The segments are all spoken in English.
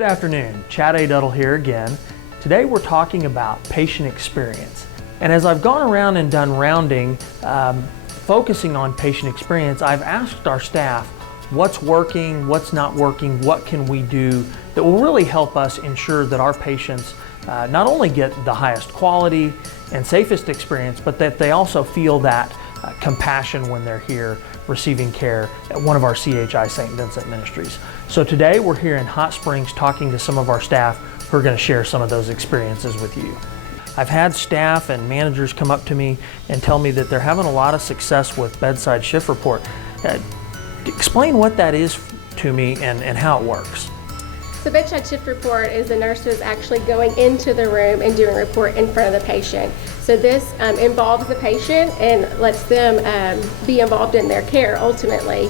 Good afternoon, Chad Aduddell here again. Today we're talking about patient experience. And as I've gone around and done rounding, focusing on patient experience, I've asked our staff what's working, what's not working, what can we do that will really help us ensure that our patients not only get the highest quality and safest experience, but that they also feel that compassion when they're here receiving care at one of our CHI St. Vincent ministries. So today we're here in Hot Springs talking to some of our staff who are going to share some of those experiences with you. I've had staff and managers come up to me and tell me that they're having a lot of success with Bedside Shift Report. Explain what that is to me and how it works. So Bedside Shift Report is the nurses actually going into the room and doing a report in front of the patient. So this involves the patient and lets them be involved in their care ultimately.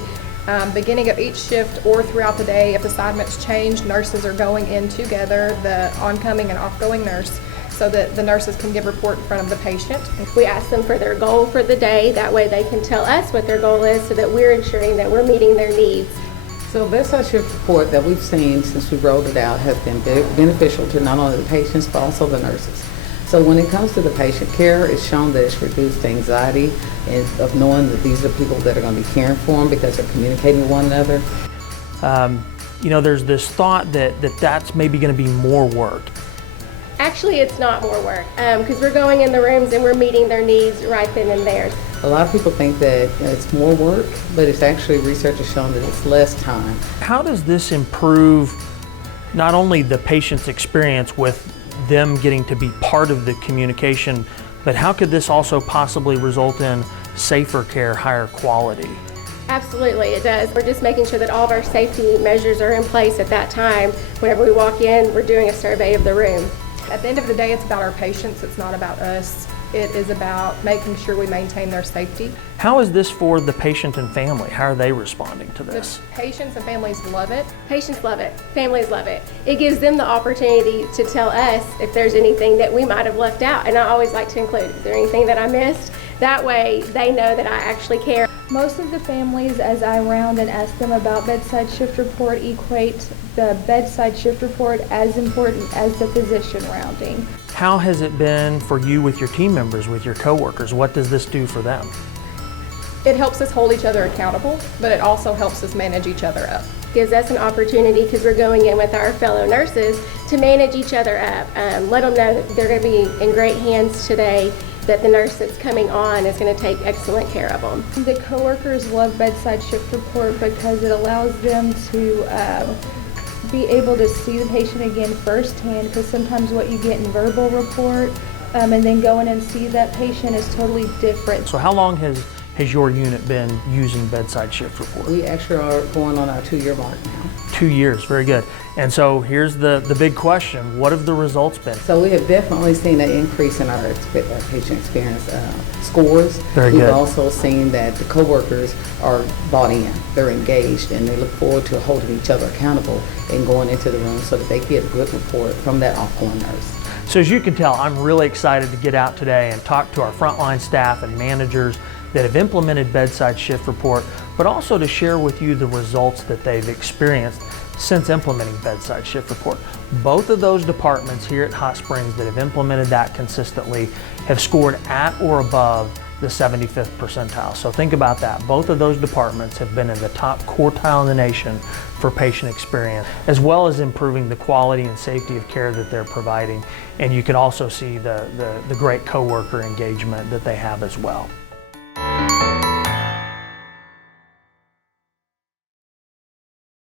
Beginning of each shift or throughout the day, if assignments change, nurses are going in together, the oncoming and outgoing nurse, so that the nurses can give a report in front of the patient. We ask them for their goal for the day. That way they can tell us what their goal is so that we're ensuring that we're meeting their needs. So Bedside Shift Report that we've seen since we rolled it out has been beneficial to not only the patients but also the nurses. So when it comes to the patient care, it's shown that it's reduced anxiety and of knowing that these are people that are going to be caring for them because they're communicating with one another. You know, there's this thought that that's maybe going to be more work. Actually, it's not more work because we're going in the rooms and we're meeting their needs right then and there. A lot of people think that it's more work, but it's actually research has shown that it's less time. How does this improve not only the patient's experience with them getting to be part of the communication, but how could this also possibly result in safer care, higher quality? Absolutely, it does. We're just making sure that all of our safety measures are in place at that time. Whenever we walk in, we're doing a survey of the room. At the end of the day, it's about our patients, it's not about us. It is about making sure we maintain their safety. How is this for the patient and family? How are they responding to this? The patients and families love it. Patients love it. Families love it. It gives them the opportunity to tell us if there's anything that we might have left out. And I always like to include, is there anything that I missed? That way they know that I actually care. Most of the families, as I round and ask them about Bedside Shift Report, equate the Bedside Shift Report as important as the physician rounding. How has it been for you with your team members, with your coworkers? What does this do for them? It helps us hold each other accountable, but it also helps us manage each other up. Gives us an opportunity, because we're going in with our fellow nurses, to manage each other up. Let them know that they're going to be in great hands today, that the nurse that's coming on is going to take excellent care of them. The coworkers love Bedside Shift Report because it allows them to be able to see the patient again firsthand, because sometimes what you get in verbal report and then go in and see that patient is totally different. So how long has your unit been using Bedside Shift Report? We actually are going on our 2-year mark now. 2 years, very good. And so here's the big question, what have the results been? So we have definitely seen an increase in our patient experience scores. Very We've good. also seen that the coworkers are bought in, they're engaged, and they look forward to holding each other accountable and going into the room so that they get a good report from that outgoing nurse. So as you can tell, I'm really excited to get out today and talk to our frontline staff and managers that have implemented Bedside Shift Report, but also to share with you the results that they've experienced since implementing Bedside Shift Report. Both of those departments here at Hot Springs that have implemented that consistently have scored at or above the 75th percentile. So think about that. Both of those departments have been in the top quartile in the nation for patient experience, as well as improving the quality and safety of care that they're providing. And you can also see the great coworker engagement that they have as well.